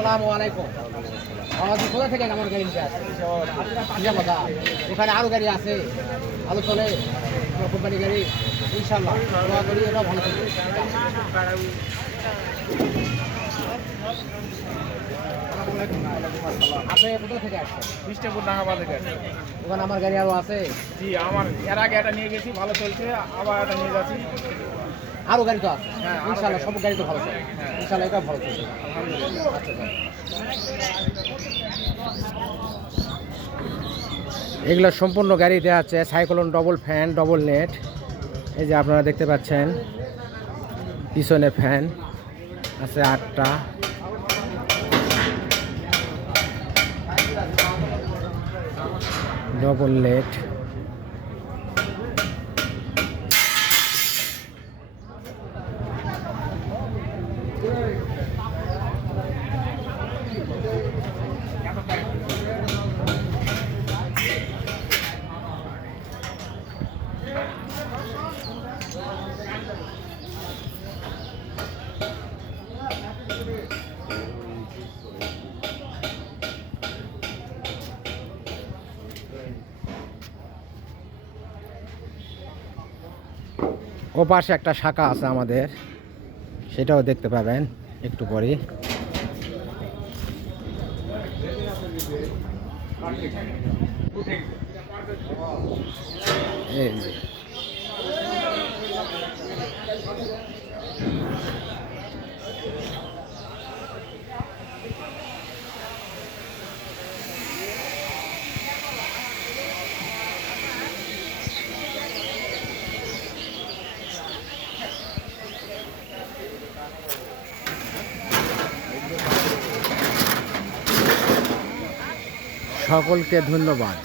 আসসালামু আলাইকুম। কোথা থেকে আমার গাড়ি নিতে আসছে? কথা ওখানে আরো গাড়ি আছে, ভালো চলে কোম্পানি গাড়ি, ইনশাল্লাহ দোয়া করি এটাও ভালো চলবে। আপনি কোথা থেকে আসছেন? বিষ্ণুপুর ডাঙ্গাপা থেকে। ওখানে আমার গাড়ি আরো আছে। জি, আমার এর আগে এটা নিয়ে গেছি, ভালো চলছে, আবার এটা নিয়ে যাচ্ছি। আরো গাড়ি তো আছে, হ্যাঁ, আরো ইনশাল্লাহ গাড়ি সব গাড়ি তো ভালো চলে, ইনশাল্লাহ এটাও ভালো চলবে। আলহামদুলিল্লাহ। আচ্ছা স্যার, এগুলো সম্পূর্ণ গাড়ি দেওয়া আছে cyclone double fan double net. এই যে আপনারা দেখতে পাচ্ছেন পিছনে ফ্যান আছে 8টা, ডবল নেট। ও পাশে একটা শাখা আছে আমাদের, সেটাও দেখতে পাবেন একটু পরে। এই যে সকলকে ধন্যবাদ।